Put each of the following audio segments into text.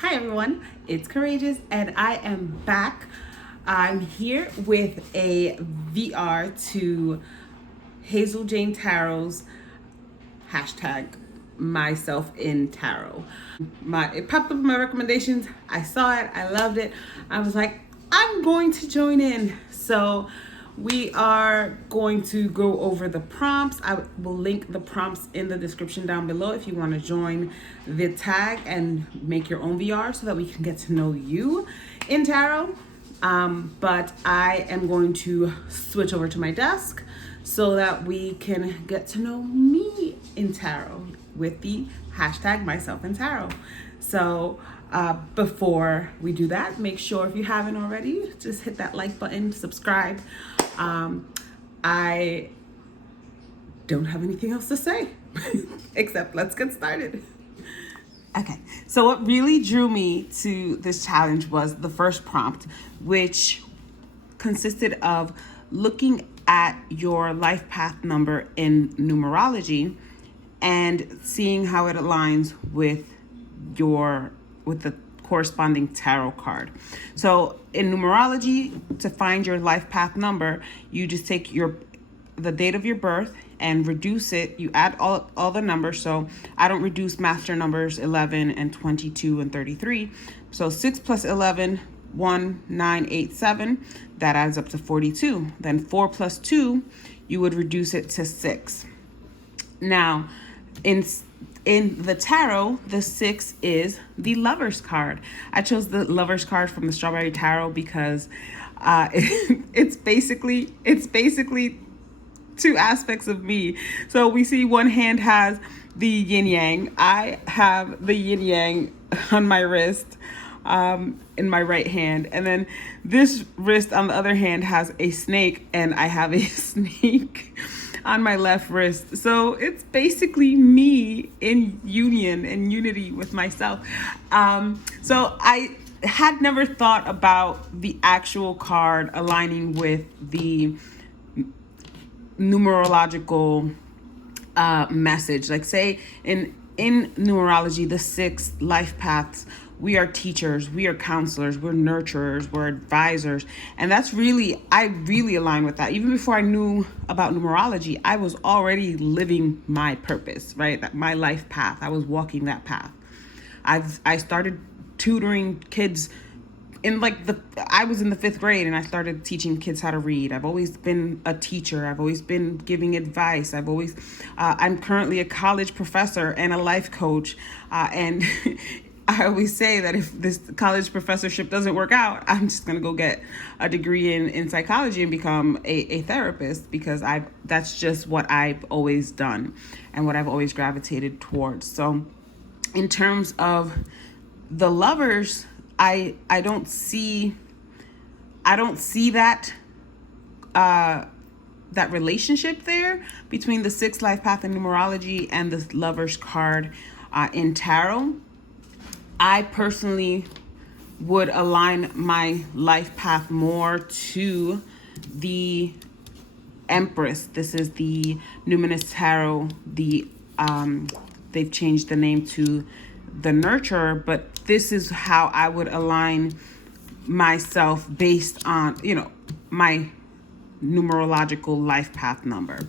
Hi everyone, it's Courageous and I am back. I'm here with a VR to HazelJane Tarot's hashtag Myselfintarot. It popped up in my recommendations. I saw it, I loved it. I was like, I'm going to join in. So we are going to go over the prompts. I will link the prompts in the description down below if you want to join the tag and make your own VR so that we can get to know you in tarot. But I am going to switch over to my desk so that we can get to know me in tarot with the hashtag Myselfintarot. So before we do that, make sure if you haven't already, just hit that like button, subscribe. I don't have anything else to say except let's get started. Okay, so what really drew me to this challenge was the first prompt, which consisted of looking at your life path number in numerology and seeing how it aligns with the corresponding tarot card. So in numerology, to find your life path number, you just take the date of your birth and reduce it. You add all the numbers. So I don't reduce master numbers 11 and 22 and 33. So 6 plus 11, 1, 9, 8, 7, that adds up to 42. Then 4 plus 2, you would reduce it to 6. Now, in the tarot, the 6 is the Lover's card. I chose the Lover's card from the Strawberry Tarot because it's basically two aspects of me. So we see one hand has the yin yang. I have the yin yang on my wrist, in my right hand, and then this wrist on the other hand has a snake, and I have a snake on my left wrist. So it's basically me in union and unity with myself. So I had never thought about the actual card aligning with the numerological message. Like say in numerology, the 6 life paths, we are teachers, we are counselors, we're nurturers, we're advisors. And I really align with that. Even before I knew about numerology, I was already living my purpose, right? My life path. I was walking that path. I started tutoring kids I was in the 5th grade and I started teaching kids how to read. I've always been a teacher. I've always been giving advice. I'm currently a college professor and a life coach. And I always say that if this college professorship doesn't work out, I'm just going to go get a degree in psychology and become a therapist, because that's just what I've always done and what I've always gravitated towards. So in terms of the Lovers, I don't see that that relationship there between the 6 life path in numerology and the Lover's card in tarot. I personally would align my life path more to the Empress. This is the Numinous Tarot. They've changed the name to the Nurturer, but this is how I would align myself based on, my numerological life path number.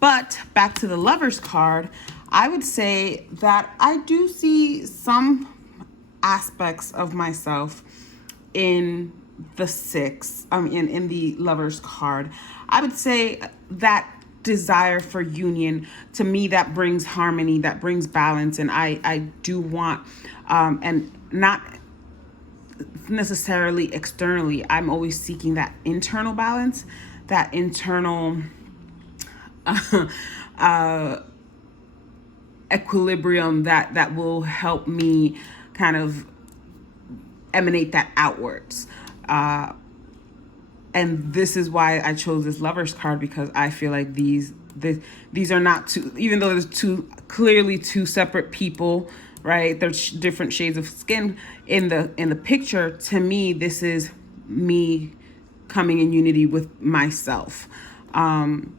But back to the Lover's card, I would say that I do see some aspects of myself in the 6, in the Lover's card. I would say that desire for union, to me, that brings harmony, that brings balance, and I do want, and not necessarily externally, I'm always seeking that internal balance, that internal equilibrium that will help me kind of emanate that outwards. And this is why I chose this Lover's card, because I feel like these are not two, even though there's clearly two separate people, right? There's different shades of skin in the picture. To me, this is me coming in unity with myself, and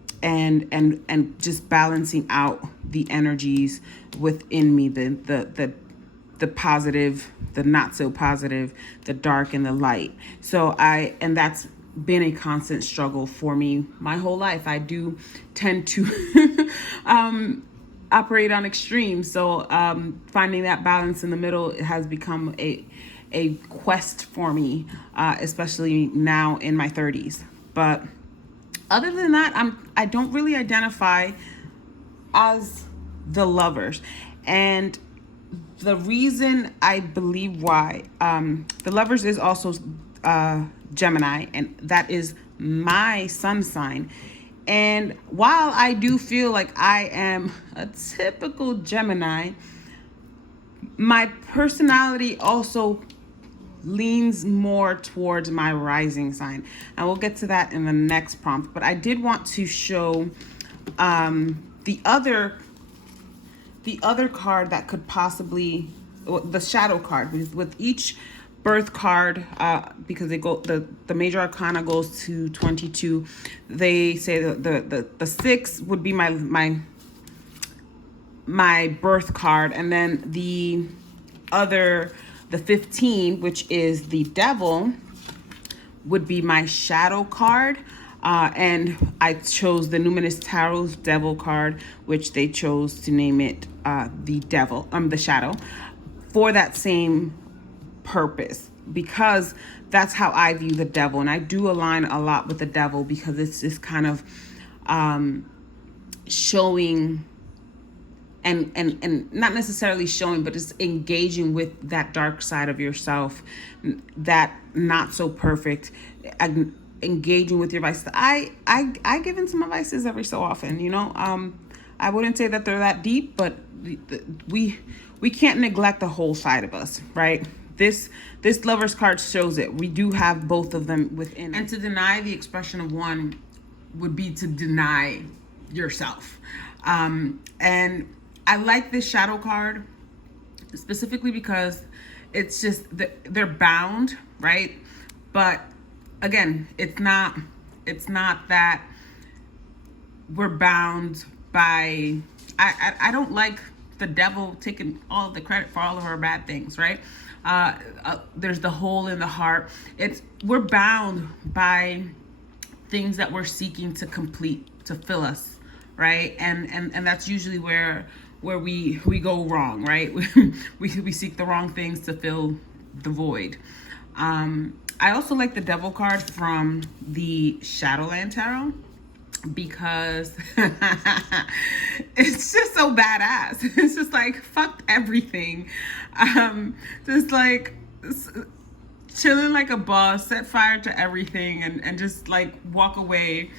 just balancing out the energies within me, the the positive, the not so positive, the dark and the light. So and that's been a constant struggle for me my whole life. I do tend to operate on extremes. So finding that balance in the middle has become a quest for me, especially now in my 30s. But other than that, I don't really identify as the Lovers. And the reason I believe why, the Lovers is also Gemini, and that is my sun sign. And while I do feel like I am a typical Gemini, my personality also leans more towards my rising sign. And we'll get to that in the next prompt. But I did want to show the other card that could possibly, the shadow card, with each birth card, because the major arcana goes to 22. They say the 6 would be my birth card, and then the 15, which is the Devil, would be my shadow card. And I chose the Numinous Tarot's Devil card, which they chose to name it the Devil, the Shadow, for that same purpose, because that's how I view the Devil. And I do align a lot with the Devil because it's just kind of showing and not necessarily showing, but it's engaging with that dark side of yourself, that not so perfect, engaging with your vices. I give in some advices every so often, you know. I wouldn't say that they're that deep, but we can't neglect the whole side of us, right? This Lover's card shows it. We do have both of them within. And to deny the expression of one would be to deny yourself. And I like this shadow card specifically because it's just they're bound, right? But again, it's not that we're bound by, I don't like the Devil taking all of the credit for all of our bad things, right? There's the hole in the heart. We're bound by things that we're seeking to complete, to fill us, right? And that's usually where we go wrong, right? we seek the wrong things to fill the void. I also like the Devil card from the HazelJane Tarot because it's just so badass. It's just like, fuck everything. Just like chilling like a boss, set fire to everything, and just like walk away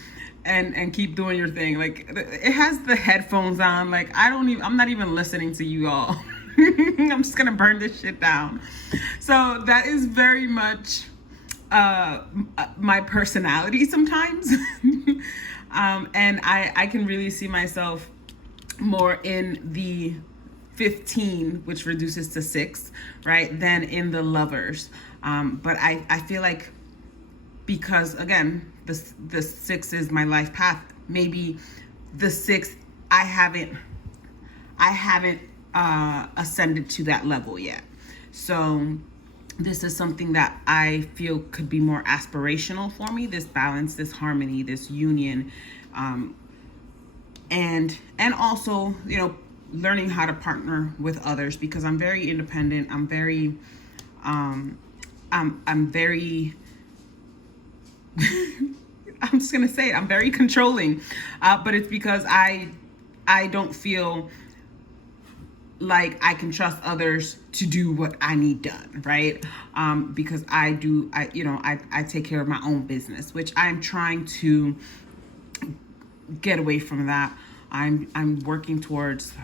and keep doing your thing. Like, it has the headphones on. Like, I'm not even listening to you all. I'm just gonna burn this shit down. So that is very much my personality sometimes. And I can really see myself more in the 15, which reduces to 6, right, than in the Lovers. But I feel like, because again, the 6 is my life path, maybe the 6 I haven't ascended to that level yet. So this is something that I feel could be more aspirational for me, this balance, this harmony, this union, and also, you know, learning how to partner with others, because I'm very independent. I'm very I'm very I'm just gonna say it, I'm very controlling, but it's because I don't feel like I can trust others to do what I need done, right? Because I take care of my own business, which I'm trying to get away from that. I'm working towards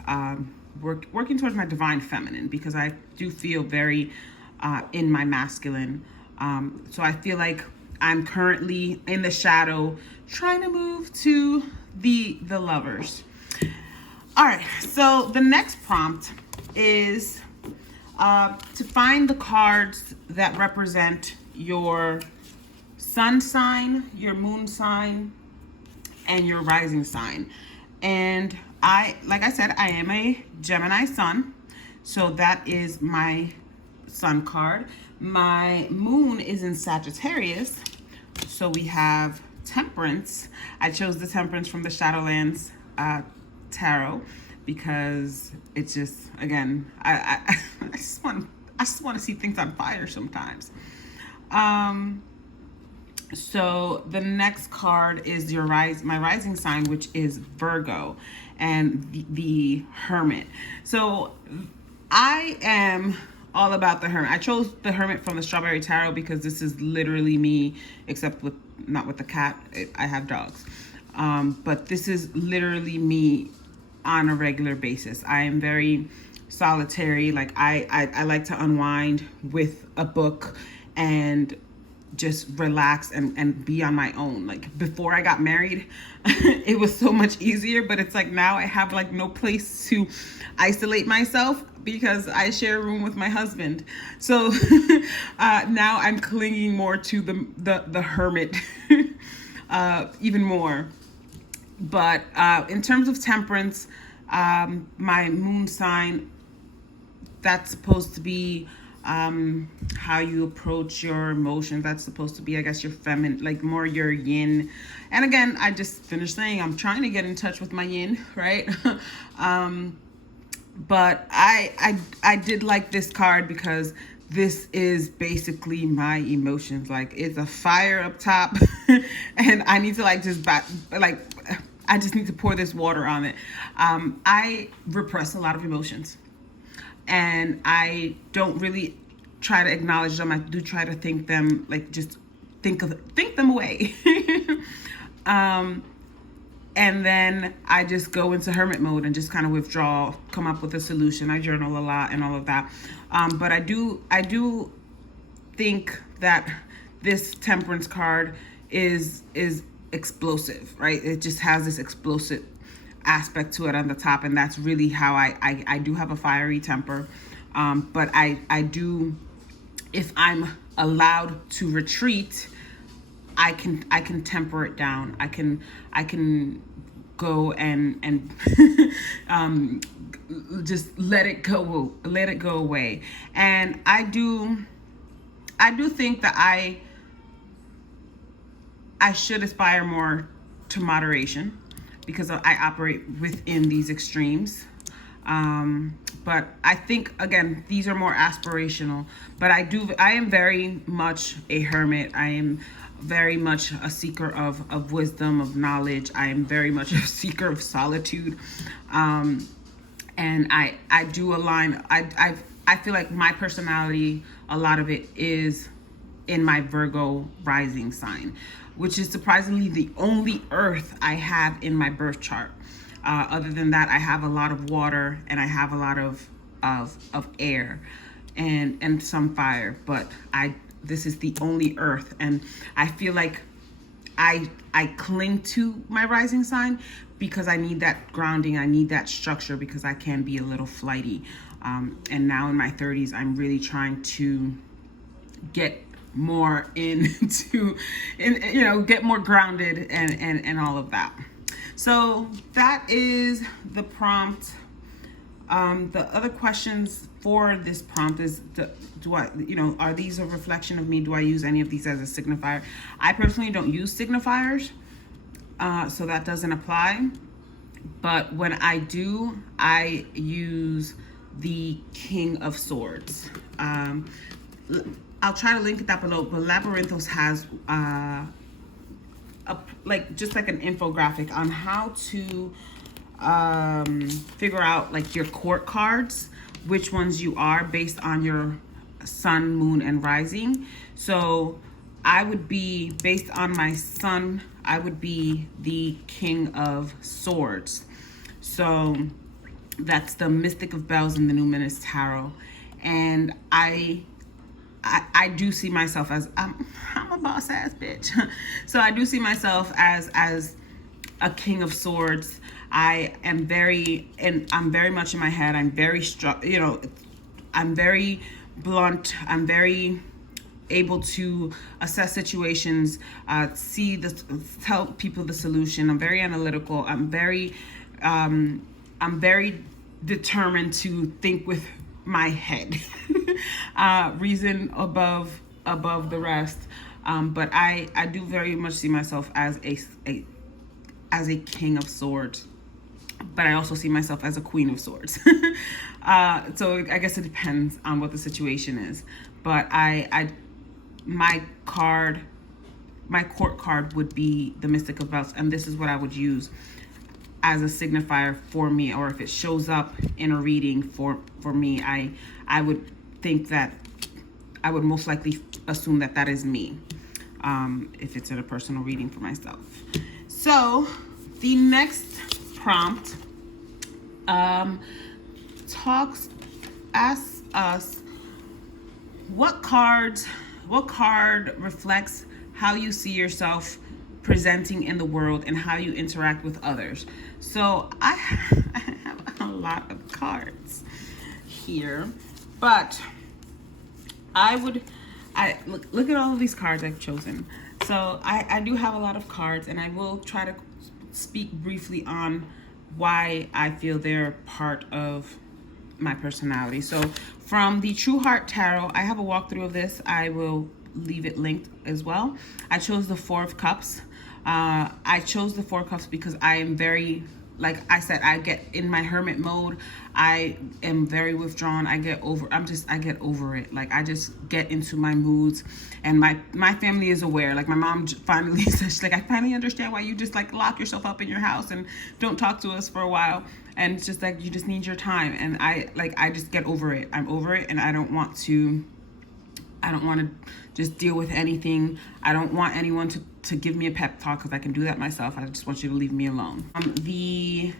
working towards my divine feminine, because I do feel very in my masculine. So I feel like I'm currently in the shadow, trying to move to the Lovers. All right, so the next prompt is to find the cards that represent your sun sign, your moon sign, and your rising sign. And like I said, I am a Gemini sun. So that is my sun card. My moon is in Sagittarius. So we have Temperance. I chose the Temperance from the Shadowlands Tarot because it's just, again, I just want to see things on fire sometimes. So the next card is my rising sign, which is Virgo, and the Hermit. So I am all about the Hermit. I chose the Hermit from the Strawberry Tarot because this is literally me, except not with the cat. I have dogs. But this is literally me on a regular basis. I am very solitary. Like I like to unwind with a book and just relax and be on my own. Like before I got married, it was so much easier, but it's like now I have like no place to isolate myself because I share a room with my husband. So now I'm clinging more to the hermit even more. But in terms of Temperance, my moon sign, that's supposed to be how you approach your emotions. That's supposed to be, I guess, your feminine, like more your yin. And again, I just finished saying I'm trying to get in touch with my yin, right? But I did like this card because this is basically my emotions. Like it's a fire up top and I need to like I just need to pour this water on it. I repress a lot of emotions and I don't really try to acknowledge them. I do try to think them, like just think them away. And then I just go into hermit mode and just kind of withdraw, come up with a solution. I journal a lot and all of that. But I do think that this Temperance card is explosive, right? It just has this explosive aspect to it on the top, and that's really how I do have a fiery temper. But I do, if I'm allowed to retreat, I can temper it down. I can go and just let it go away. And I do think that I should aspire more to moderation because I operate within these extremes. But I think, again, these are more aspirational. But I am very much a hermit. I am very much a seeker of wisdom, of knowledge. I am very much a seeker of solitude. And I do align. I feel like my personality, a lot of it is in my Virgo rising sign, which is surprisingly the only earth I have in my birth chart. Other than that, I have a lot of water and I have a lot of air and some fire, but this is the only earth. And I feel like I cling to my rising sign because I need that grounding. I need that structure because I can be a little flighty. And now in my 30s, I'm really trying to get more get more grounded and all of that. So that is the prompt. The other questions for this prompt is, are these a reflection of me? Do I use any of these as a signifier? I personally don't use signifiers, so that doesn't apply. But when I do, I use the King of Swords. I'll try to link it down below, but Labyrinthos has just like an infographic on how to figure out like your court cards, which ones you are based on your sun, moon, and rising. So I would be, based on my sun, I would be the King of Swords. So that's the Mystic of Bells in the Numinous Tarot. And I do see myself as, I'm a boss ass bitch. So I do see myself as a King of Swords. I'm very much in my head. I'm very I'm very blunt. I'm very able to assess situations, tell people the solution. I'm very analytical. I'm very determined to think with my head. Reason above the rest. But I do very much see myself as a king of swords, but I also see myself as a queen of swords. So I guess it depends on what the situation is. But my court card would be the Mystic of Belts, and this is what I would use as a signifier for me, or if it shows up in a reading for me, I would think that I would most likely assume that that is me, if it's in a personal reading for myself. So the next prompt asks us what card reflects how you see yourself presenting in the world and how you interact with others. So I have a lot of cards here, but look at all of these cards I've chosen. So I do have a lot of cards, and I will try to speak briefly on why I feel they're part of my personality. So from the True Heart Tarot, I have a walkthrough of this. I will leave it linked as well. I chose the Four of Cups. I chose the Four of Cups because I am very, like I said, I get in my hermit mode. I am very withdrawn. I get over it. Like, I just get into my moods, and my family is aware. Like, my mom finally said, she's like, I finally understand why you just like lock yourself up in your house and don't talk to us for a while. And it's just like, you just need your time. And I just get over it. I'm over it, and I don't want to just deal with anything. I don't want anyone to give me a pep talk, because I can do that myself. I just want you to leave me alone. The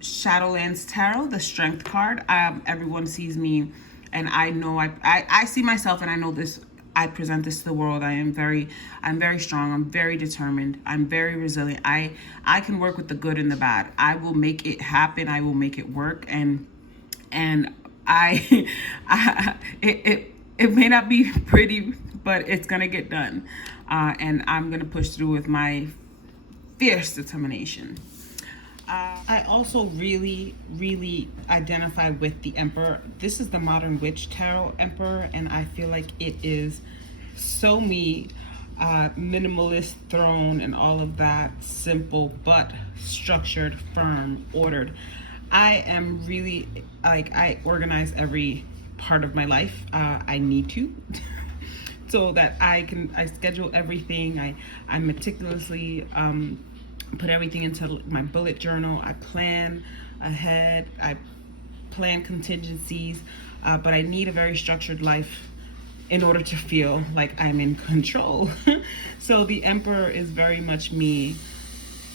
Shadowlands Tarot, the Strength card. Everyone sees me, and I know I see myself, and I know this. I present this to the world. I'm very strong. I'm very determined. I'm very resilient. I can work with the good and the bad. I will make it happen. I will make it work. And it may not be pretty, but it's gonna get done. And I'm gonna push through with my fierce determination. I also really identify with the Emperor. This is the Modern Witch Tarot Emperor, and I feel like it is so me. Minimalist throne and all of that, simple but structured, firm, ordered. I am really, like, I organize every part of my life. I need to so that I schedule everything. I meticulously put everything into my bullet journal. I plan ahead. I plan contingencies, but I need a very structured life in order to feel like I'm in control. So the Emperor is very much me,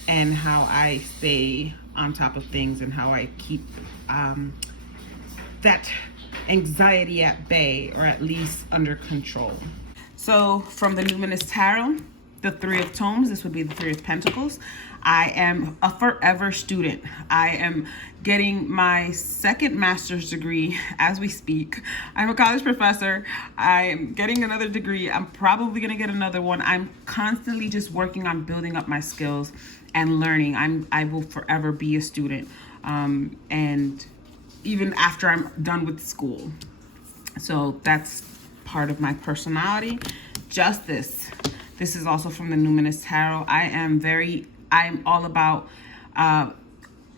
and how I stay on top of things, and how I keep that anxiety at bay, or at least under control. So from the Numinous Tarot, the Three of Tomes, this would be the Three of Pentacles. I am a forever student. I am getting my second master's degree as we speak. I'm a college professor. I'm getting another degree. I'm probably gonna get another one. I'm constantly just working on building up my skills and learning. I will forever be a student, and even after I'm done with school. So that's part of my personality. Justice. This is also from the Numinous Tarot. I'm all about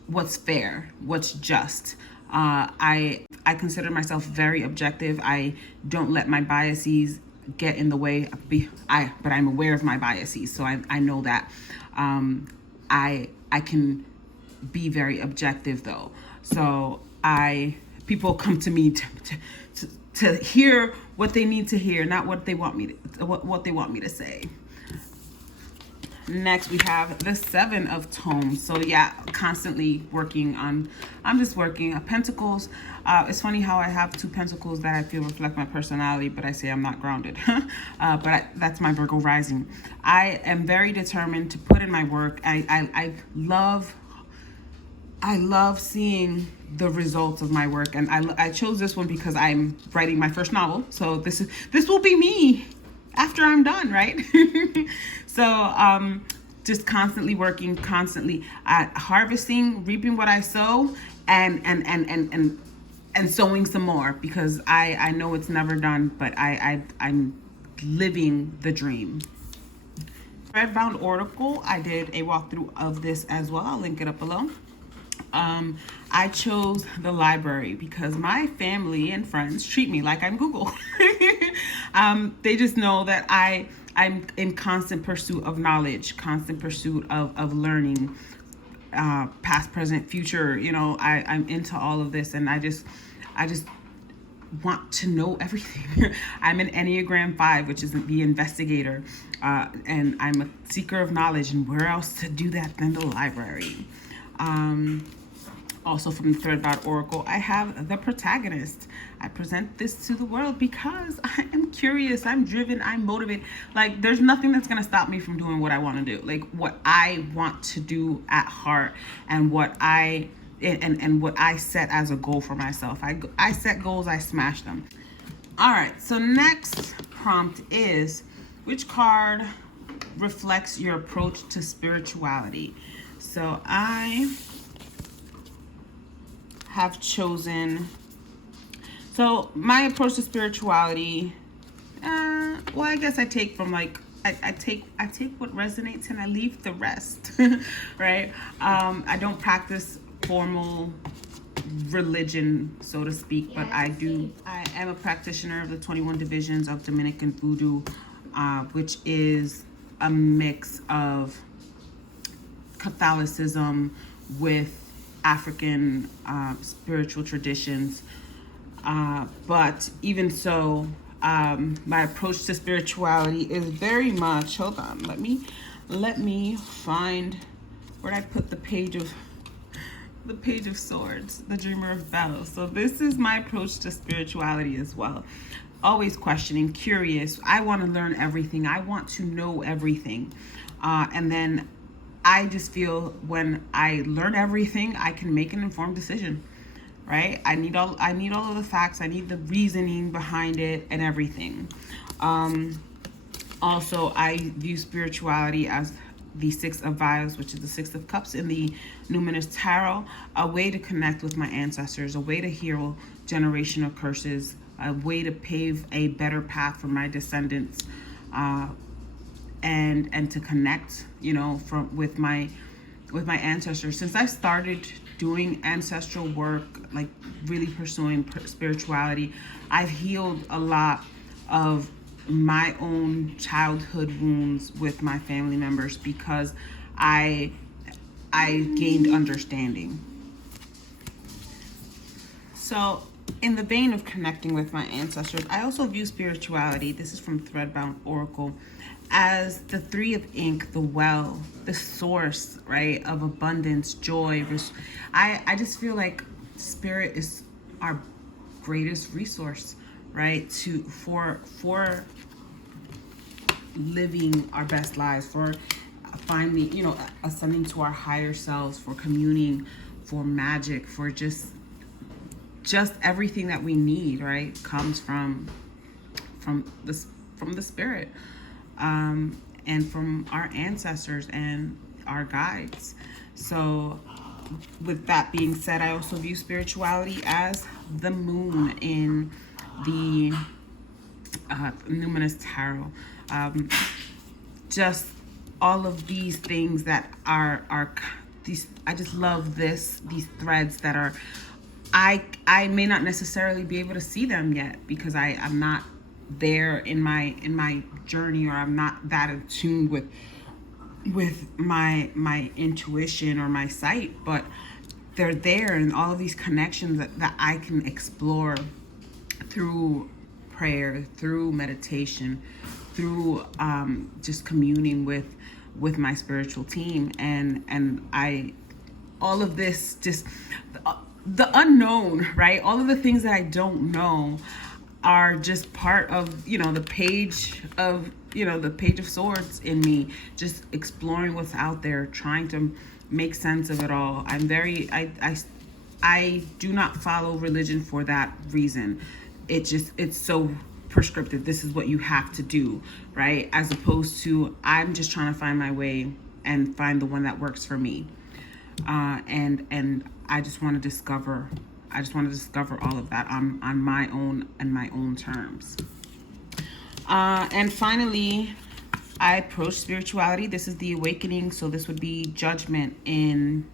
what's fair, what's just. I consider myself very objective. I don't let my biases get in the way. But I'm aware of my biases, so I know that. I can be very objective though. So people come to me to hear what they need to hear, not what they want me to say. Next, we have the Seven of Tomes. So yeah, constantly working on, I'm just working on Pentacles. It's funny how I have two Pentacles that I feel reflect my personality, but I say I'm not grounded. But that's my Virgo rising. I am very determined to put in my work. I love seeing the results of my work, and I chose this one because I'm writing my first novel. So this will be me after I'm done, right? So just constantly working, constantly harvesting, reaping what I sow, and and sewing some more, because I know it's never done, but I'm living the dream. Threadbound Oracle, I did a walkthrough of this as well. I'll link it up below. I chose the library because my family and friends treat me like I'm Google. They just know that I'm in constant pursuit of knowledge, constant pursuit of learning, past, present, future. You know, I'm into all of this, and I just want to know everything. I'm an Enneagram 5, which is the investigator, and I'm a seeker of knowledge, and where else to do that than the library? Also from the Threadbound Oracle, I have the protagonist. I present this to the world because I am curious, I'm driven, I'm motivated. Like, there's nothing that's gonna stop me from doing what I want to do, like what I want to do at heart, and what I set as a goal for myself. I set goals, I smash them. All right, so next prompt is, which card reflects your approach to spirituality? So I have chosen, so my approach to spirituality, well, I guess I take from like, I take what resonates and I leave the rest, right? I don't practice formal religion, so to speak, but I am a practitioner of the 21 divisions of Dominican Voodoo, which is a mix of Catholicism with African spiritual traditions. But even so, my approach to spirituality is very much, hold on, let me find where I put the page of swords, the dreamer of bells. So this is my approach to spirituality as well. Always questioning, curious. I want to learn everything. I want to know everything. And then I just feel when I learn everything, I can make an informed decision, right? I need all of the facts. I need the reasoning behind it and everything. Also, I view spirituality as the Six of Vials, which is the Six of Cups in the Numinous Tarot, a way to connect with my ancestors, a way to heal generational curses, a way to pave a better path for my descendants, and to connect, you know, with my ancestors. Since I started doing ancestral work, like really pursuing spirituality, I've healed a lot of my own childhood wounds with my family members because I gained understanding. So in the vein of connecting with my ancestors, I also view spirituality, this is from Threadbound Oracle, as the Three of Ink, the well, the source, right, of abundance, joy. I just feel like spirit is our greatest resource, right, for living our best lives, for finally, you know, ascending to our higher selves, for communing, for magic, for just everything that we need, right, comes from the spirit, and from our ancestors and our guides. So with that being said, I also view spirituality as the moon in the Numinous Tarot. Just all of these things that are these, I just love these threads that are, I may not necessarily be able to see them yet because I'm not there in my journey, or I'm not that attuned with my intuition or my sight, but they're there, and all of these connections that I can explore through prayer, through meditation, through just communing with my spiritual team, and I, all of this, just the unknown, right? All of the things that I don't know are just part of, you know, the page of swords in me, just exploring what's out there, trying to make sense of it all. I'm very, I do not follow religion for that reason. It's so prescriptive. This is what you have to do, right? As opposed to, I'm just trying to find my way and find the one that works for me. And I just want to discover I just want to discover all of that on my own and my own terms. And finally, I approach spirituality. This is the awakening. So this would be judgment in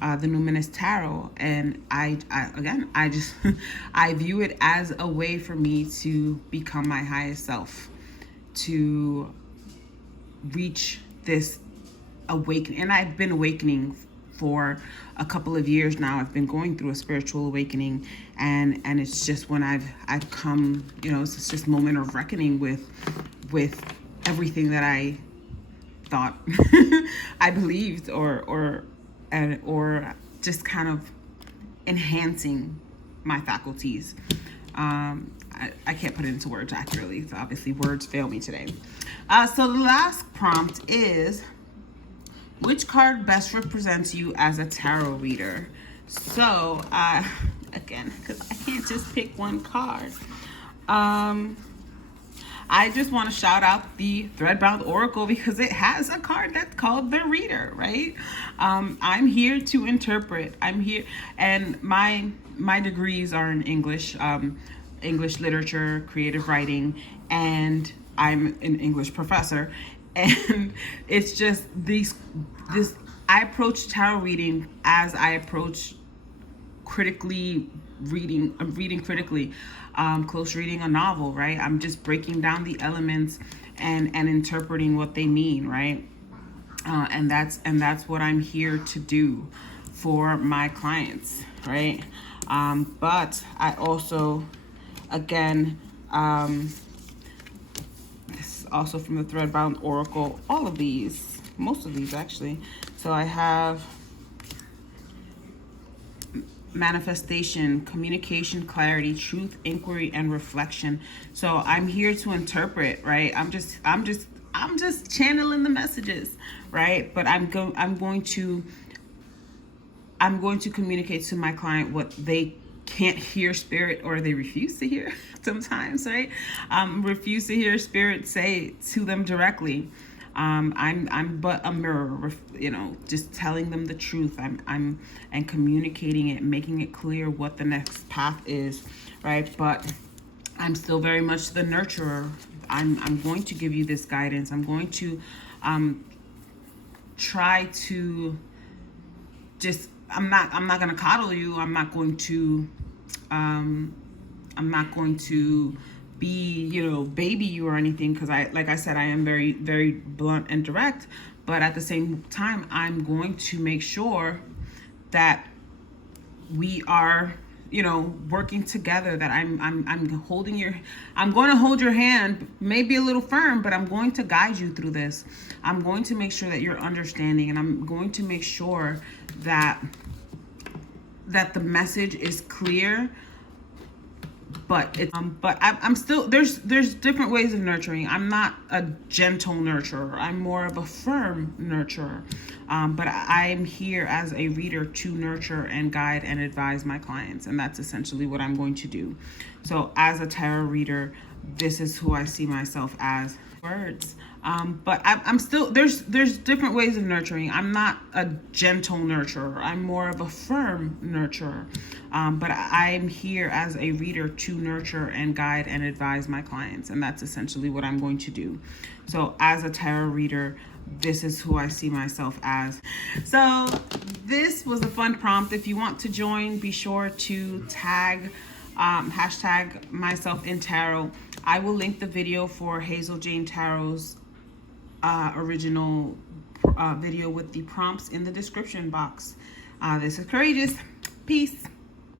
the Numinous Tarot. And I just, I view it as a way for me to become my highest self, to reach this awakening. And I've been awakening for a couple of years now. I've been going through a spiritual awakening, and it's just when I've come, you know, it's just moment of reckoning with everything that I thought I believed, or just kind of enhancing my faculties. I can't put it into words accurately, so obviously words fail me today. So the last prompt is, which card best represents you as a tarot reader? So, again, because I can't just pick one card. I just want to shout out the Threadbound Oracle because it has a card that's called the Reader, right? I'm here to interpret. I'm here, and my degrees are in English, English literature, creative writing, and I'm an English professor. And it's just I approach tarot reading as I approach reading critically, close reading a novel, right? I'm just breaking down the elements and interpreting what they mean, right? And that's what I'm here to do for my clients, right? But I also, again, this is also from the Threadbound Oracle, all of these, most of these actually. So I have manifestation, communication, clarity, truth, inquiry, and reflection. So I'm here to interpret, right? I'm just channeling the messages, right? But I'm going to communicate to my client what they can't hear spirit, or they refuse to hear sometimes, right? Refuse to hear spirit say to them directly. I'm but a mirror, you know, just telling them the truth. I'm communicating it, making it clear what the next path is, right? But I'm still very much the nurturer. I'm going to give you this guidance. I'm going to try to just, I'm not going to coddle you. I'm not going to be, you know, baby you or anything, because like I said, I am very, very blunt and direct. But at the same time, I'm going to make sure that we are, you know, working together, that I'm going to hold your hand, maybe a little firm, but I'm going to guide you through this. I'm going to make sure that you're understanding, and I'm going to make sure that the message is clear. But it's I'm still, there's different ways of nurturing. I'm not a gentle nurturer. I'm more of a firm nurturer. But I'm here as a reader to nurture and guide and advise my clients, and that's essentially what I'm going to do. So as a tarot reader, this is who I see myself as. Words. But I'm still, there's different ways of nurturing. I'm not a gentle nurturer. I'm more of a firm nurturer. But I'm here as a reader to nurture and guide and advise my clients, and that's essentially what I'm going to do. So as a tarot reader, this is who I see myself as. So this was a fun prompt. If you want to join, be sure to tag hashtag Myselfintarot. I will link the video for HazelJane Tarot's original video with the prompts in the description box. This is Courageous. Peace.